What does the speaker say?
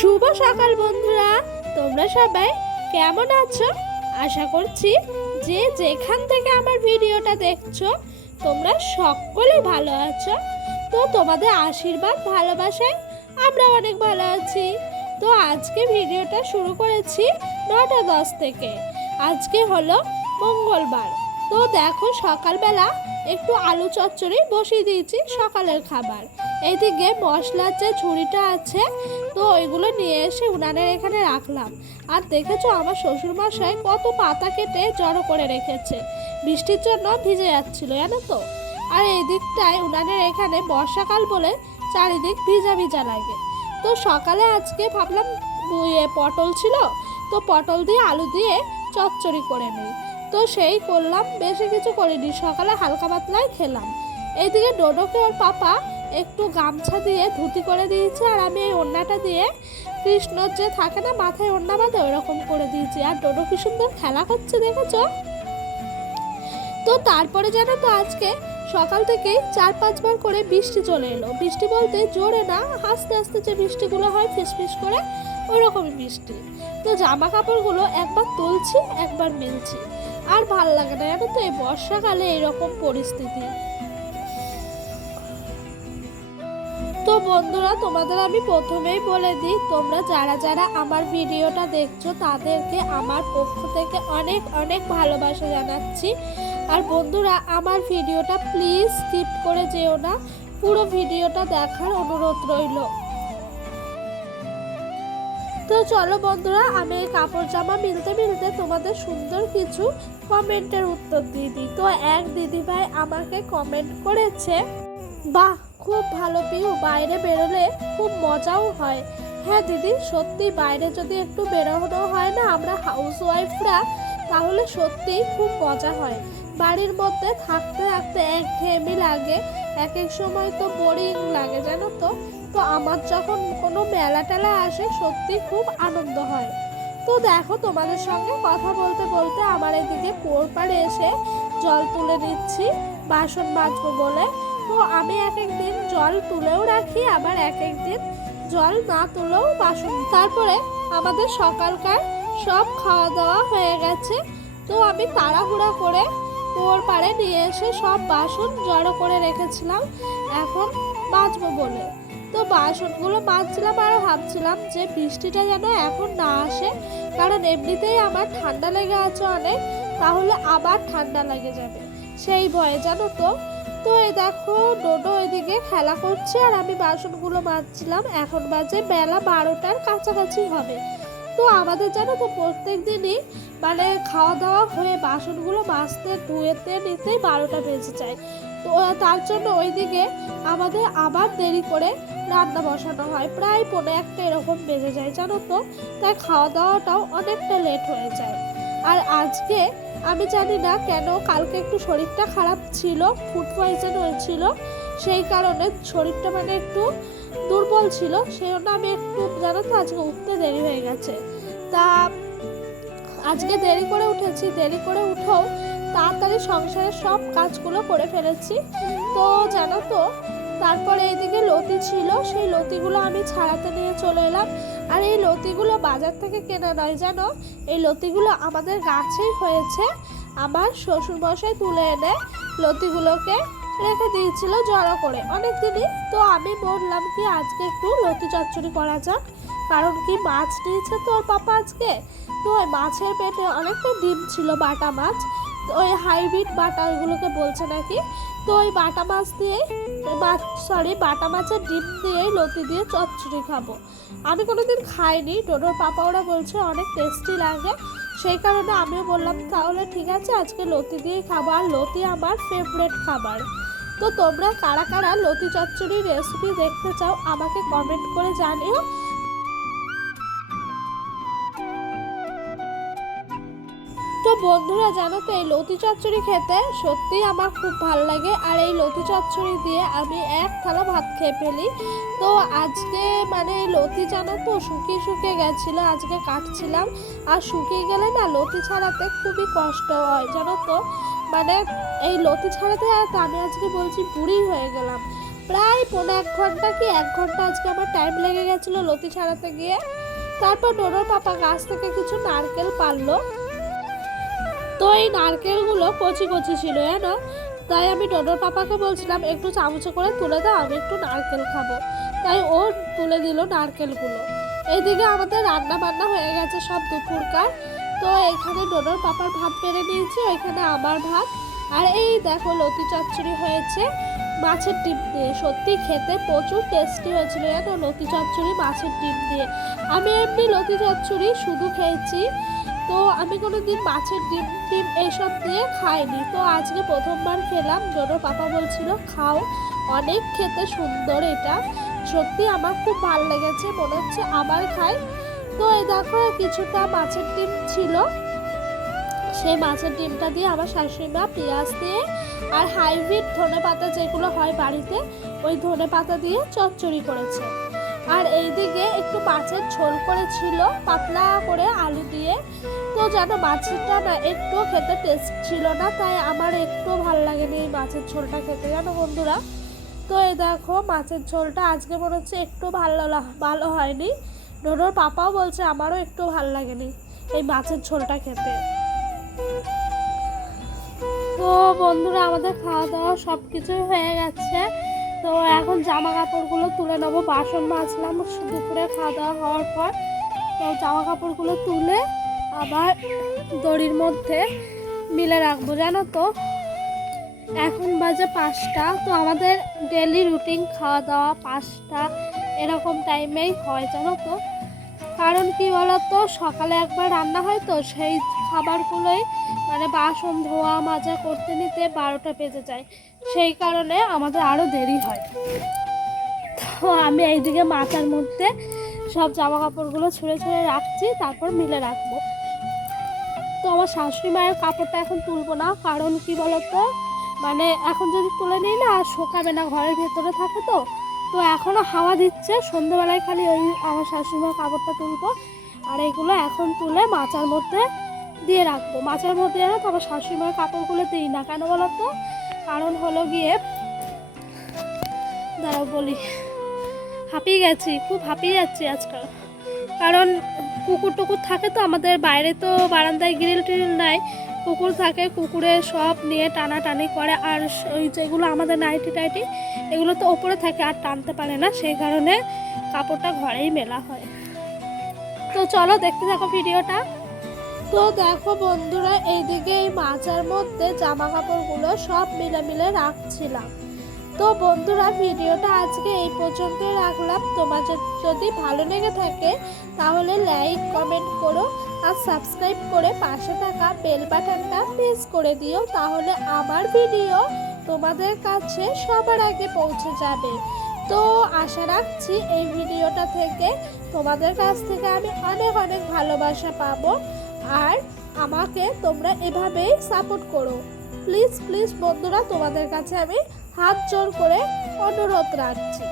শুভ সকাল বন্ধুরা, তোমরা সবাই কেমন আছো? আশা করছি যে যেখান থেকে আমার ভিডিওটা দেখছো তোমরা সকলে ভালো আছো। তো তোমাদের আশীর্বাদ ভালোবাসায় আমরা অনেক ভালো আছি। তো আজকে ভিডিওটা শুরু করেছি 9:10 থেকে। আজকে হলো মঙ্গলবার। তো দেখো সকালবেলা একটু আলু চচ্চড়ি বসিয়ে দিয়েছি সকালের খাবার। এইদিকে মশলার যে ঝুড়িটা আছে তো ওইগুলো নিয়ে এসে উনানের এখানে রাখলাম। আর দেখেছো আমার শ্বশুরমশাই কত পাতা কেটে জড়ো করে রেখেছে, বৃষ্টির জন্য ভিজে যাচ্ছিল জানো তো। আর এই দিকটায় উনানের এখানে বর্ষাকাল বলে চারিদিক ভিজা ভিজা লাগে। তো সকালে আজকে ভাবলাম পটল ছিল, তো পটল দিয়ে আলু দিয়ে চচ্চড়ি করে নিই। তো সেই করলাম, বেশি কিছু করিনি, সকালে হালকা পাতলাই খেলাম। এইদিকে ডোডোকে ওর পাপা একটু গামছা দিয়ে ধুতি করে দিয়েছে, আর আমি এই ওড়নাটা দিয়ে কৃষ্ণর যে থাকে না মাথায় ওড়না বাঁধে ওরকম করে দিয়েছি। আর ডোডো কি সুন্দর খেলা করছে দেখেছো। তো তারপরে জানো তো আজকে সকাল থেকেই 4-5 বার করে বৃষ্টি চলে এলো। বৃষ্টি বলতে জোরে না, আস্তে আস্তে যে বৃষ্টিগুলো হয় ফিসফিস করে ওইরকমই বৃষ্টি। তো জামা কাপড়গুলো একবার তুলছি একবার মেলছি, আর ভাল লাগে না জানো তো এই বর্ষাকালে এইরকম পরিস্থিতি। তো বন্ধুরা তোমাদের আমি প্রথমেই বলে দিই, তোমরা যারা যারা আমার ভিডিওটা দেখছো তাদেরকে আমার পক্ষ থেকে অনেক অনেক ভালোবাসা জানাচ্ছি। আর বন্ধুরা আমার ভিডিওটা প্লিজ স্কিপ করে যেও না, পুরো ভিডিওটা দেখার অনুরোধ রইল। তো চলো বন্ধুরা, আমি এই কাপড় জামা মিলতে মিলতে তোমাদের সুন্দর কিছু কমেন্টের উত্তর দিয়ে দিই। তো এক দিদিভাই আমাকে কমেন্ট করেছে, বাহ খুব ভালো পিউ, বাইরে বেরোলে খুব মজাও হয়। হ্যাঁ দিদি, সত্যি বাইরে যদি একটু বেরোনো হয় না আমরা হাউস ওয়াইফরা, তাহলে সত্যিই খুব মজা হয়। বাড়ির মধ্যে থাকতে থাকতে একঘেয়েমি লাগে, এক এক সময় তো বোরিং লাগে জানো তো। তো আমার যখন কোনো মেলা টেলা আসে সত্যি খুব আনন্দ হয়। তো দেখো তোমাদের সঙ্গে কথা বলতে বলতে আমার এদিকে কুয়োর পাড়ে এসে জল তুলে নিচ্ছি বাসন মাজবো বলে। তো আমি এক একদিন জল তুলেও রাখি, আবার এক একদিন জল না তুলেও বাসন। তারপরে আমাদের সকালকার সব খাওয়া দাওয়া হয়ে গেছে। তো আমি তাড়াহুড়া করে কুয়োর পাড়ে নিয়ে এসে সব বাসন জড়ো করে রেখেছিলাম এখন মাজবো বলে। তো বাসনগুলো মাজছিলাম আর ভাবছিলাম যে বৃষ্টিটা যেন এখন না আসে, কারণ এমনিতেই আমার ঠান্ডা লেগে আছে অনেক, তাহলে আবার ঠান্ডা লেগে যাবে সেই ভয়ে জানো তো। তো এই দেখো ডোডো এদিকে খেলা করছে আর আমি বাসনগুলো মাজছিলাম। এখন বাজে বেলা 12টার কাছাকাছি হবে। তো আমাদের জানো তো প্রত্যেক দিনই মানে খাওয়া দাওয়া হয়ে বাসনগুলো মাজতে ধুয়েতে নিতেই 12টা বেজে যায়। তো তার জন্য ওইদিকে আমাদের আবার দেরি করে রান্না বসানো হয়, প্রায় 1:45 এরকম বেজে যায় জানো তো। তাই খাওয়া দাওয়াটাও অনেকটা লেট হয়ে যায়। আর আজকে আমি জানি না কেন কালকে একটু শরীরটা খারাপ ছিল, ফুড পয়জন হয়েছিল, সেই কারণে শরীরটা মানে একটু দুর্বল ছিল, সেই জন্য আমি একটু জানো তো আজকে উঠতে দেরি হয়ে গেছে। তা আজকে দেরি করে উঠেছি, দেরি করে উঠেও তাড়াতাড়ি সংসারের সব কাজগুলো করে ফেলেছি। তো জানো তো তারপরে এইদিকে লতি ছিল, সেই লতিগুলো আমি ছাড়াতে নিয়ে চলে এলাম। আর এই লতিগুলো বাজার থেকে কেনা নয় জানো, এই লতিগুলো আমাদের গাছেই হয়েছে। আমার শ্বশুরমশাই তুলে এনে লতিগুলোকে রেখে দিয়েছিল জড়ো করে অনেক দিনই। তো আমি বললাম কি আজকে একটু লতি চচ্চড়ি করা যাক, কারণ কি মাছ নিয়েছে তো ওর পাপা আজকে। তো ওই মাছের পেটে অনেকটা ডিম ছিল, বাটা মাছ, ওই হাইব্রিড বাটা ওইগুলোকে বলছে নাকি। তো ওই বাটা মাছ দিয়ে বাটা মাছের ডিম দিয়ে লতি দিয়ে চচ্চড়ি খাবো। আমি কোনোদিন খাইনি, ডোডোর পাপা ওরা বলছে অনেক টেস্টি লাগে, সেই কারণে আমিও বললাম তাহলে ঠিক আছে আজকে লতি দিয়েই খাবো। আর লতি আমার ফেভারিট খাবার। তো তোমরা কারা কারা লতি চচ্চড়ির রেসিপি দেখতে চাও আমাকে কমেন্ট করে জানিও। তো বন্ধুরা জানো তো এই লতি চচ্চড়ি খেতে সত্যিই আমার খুব ভালো লাগে। আর এই লতি চচ্চড়ি দিয়ে আমি এক থালা ভাত খেয়ে ফেলি। তো আজকে মানে এই লতি জানো তো শুকিয়ে শুকিয়ে গেছিলো, আজকে কাটছিলাম। আর শুকিয়ে গেলে না লতি ছাড়াতে খুবই কষ্ট হয় জানো তো। মানে এই লতি ছাড়াতে আমি আজকে বলছি বুড়ি হয়ে গেলাম। প্রায় 1.5 ঘন্টা কি 1 ঘন্টা আজকে আমার টাইম লেগে গেছিলো লতি ছাড়াতে গিয়ে। তারপর ডোডোর পাপা গাছ থেকে কিছু নারকেল পারলো। তো এই নারকেলগুলো কচি কচি ছিল জানো, তাই আমি ডোডোর পাপাকে বলছিলাম একটু চামচে করে তুলে দাও, আমি একটু নারকেল খাবো। তাই ও তুলে দিল নারকেলগুলো। এইদিকে আমাদের রান্না বান্না হয়ে গেছে সব দুপুরকার। তো এখানে ডোডোর পাপার ভাত বেড়ে নিয়েছি, ওইখানে আমার ভাত। আর এই দেখো লতি চচ্চড়ি হয়েছে মাছের ডিম দিয়ে। সত্যি খেতে প্রচুর টেস্টি হয়েছিল জানো লতি চচ্চড়ি মাছের ডিম দিয়ে। আমি এমনি লতি চচ্চড়ি শুধু খেয়েছি, তো আমি কোনোদিন মাছের ডিম টিম এসব দিয়ে খাইনি। তো আজকে প্রথমবার খেলাম। ডোডোর পাপা বলছিল খাও, অনেক খেতে সুন্দর এটা। সত্যি আমার খুব ভালো লেগেছে, মনে হচ্ছে আবার খাই। তো এই দেখো কিছুটা মাছের ডিম ছিল, সেই মাছের ডিমটা দিয়ে আমার শাশুড়ি মা পেঁয়াজ দিয়ে আর হাইব্রিড ধনেপাতা যেগুলো হয় বাড়িতে, ওই ধনেপাতা দিয়ে চচ্চড়ি করেছে। আর এইদিকে একটু মাছের ঝোল করেছিল পাতলা করে আলু দিয়ে। তো জানো মাছটা না একটু খেতে টেস্ট ছিল না, তাই আমার একটু ভালো লাগেনি এই মাছের ঝোলটা খেতে জানো বন্ধুরা। তো এই দেখো মাছের ঝোলটা আজকে মনে হচ্ছে একটু ভালো হয়নি। ডোডোর পাপাও বলছে আমারও একটু ভালো লাগেনি এই মাছের ঝোলটা খেতে। তো বন্ধুরা আমাদের খাওয়া দাওয়া সব কিছুই হয়ে গেছে। তো এখন জামা কাপড়গুলো তুলে নেবো, বাসন মাজলাম দুপুরে খাওয়া দাওয়া হওয়ার পর। তো জামা কাপড়গুলো তুলে আবার দড়ির মধ্যে মিলে রাখবো জানো। তো এখন বাজে 5টা। তো আমাদের ডেলি রুটিন খাওয়া দাওয়া 5টা এরকম টাইমেই হয় জানো তো। কারণ কি বলতো সকালে একবার রান্না হয়, তো সেই খাবারগুলোই মানে বাসন ধোয়া মাজা করতে নিতে 12টা বেজে যায়, সেই কারণে আমাদের আরও দেরি হয়। তো আমি এইদিকে মাথার মধ্যে সব জামা কাপড়গুলো ছুঁড়ে ছুঁড়ে রাখছি, তারপর মিলে রাখবো। তো আমার শাশুড়ি মায়ের কাপড়টা এখন তুলবো না, কারণ কি বলতো মানে এখন যদি তুলে নিই না আর শোকাবে না, ঘরের ভেতরে থাকে। তো তো এখনও হাওয়া দিচ্ছে, সন্ধ্যেবেলায় খালি ওই আমার শাশুড়ি মায়ের কাপড়টা তুলবো। আর এইগুলো এখন তুলে মাচার মধ্যে দিয়ে রাখবো। মাচার মধ্যে না তো আমার শাশুড়ি মায়ের কাপড়গুলো দিই না, কেন বলতো কারণ হলো গিয়ে দাঁড়াও বলি, হাঁপিয়ে গেছি, খুব হাঁপিয়ে যাচ্ছি আজকাল। কারণ কুকুর টুকুর থাকে তো আমাদের বাইরে, তো বারান্দায় গ্রিল টিরিল নাই, কুকুর থাকে, কুকুরে সব নিয়ে টানাটানি করে। আর ওই যেগুলো আমাদের নাইটি টাইটি এগুলো তো ওপরে থাকে আর টানতে পারে না, সেই কারণে কাপড়টা ঘরেই মেলা হয়। তো চলো দেখতে থাকো ভিডিওটা। তো দেখো বন্ধুরা এইদিকে এই মাচার মধ্যে জামা কাপড়গুলো সব মিলে মিলে রাখছিলাম। তো বন্ধুরা ভিডিওটা আজকে এই পর্যন্তই রাখলাম। তোমাদের যদি ভালো লেগে থাকে তাহলে লাইক কমেন্ট করো আর সাবস্ক্রাইব করে পাশে থাকা বেল বাটনটা প্রেস করে দিও, তাহলে আমার ভিডিও তোমাদের কাছে সবার আগে পৌঁছে যাবে। তো আশা রাখছি এই ভিডিওটা থেকে তোমাদের কাছ থেকে আমি অনেক অনেক ভালোবাসা পাবো, আর আমাকে তোমরা এভাবেই সাপোর্ট করো। প্লিজ প্লিজ বন্ধুরা তোমাদের কাছে আমি হাত জোড় করে অনুরোধ রাখছি।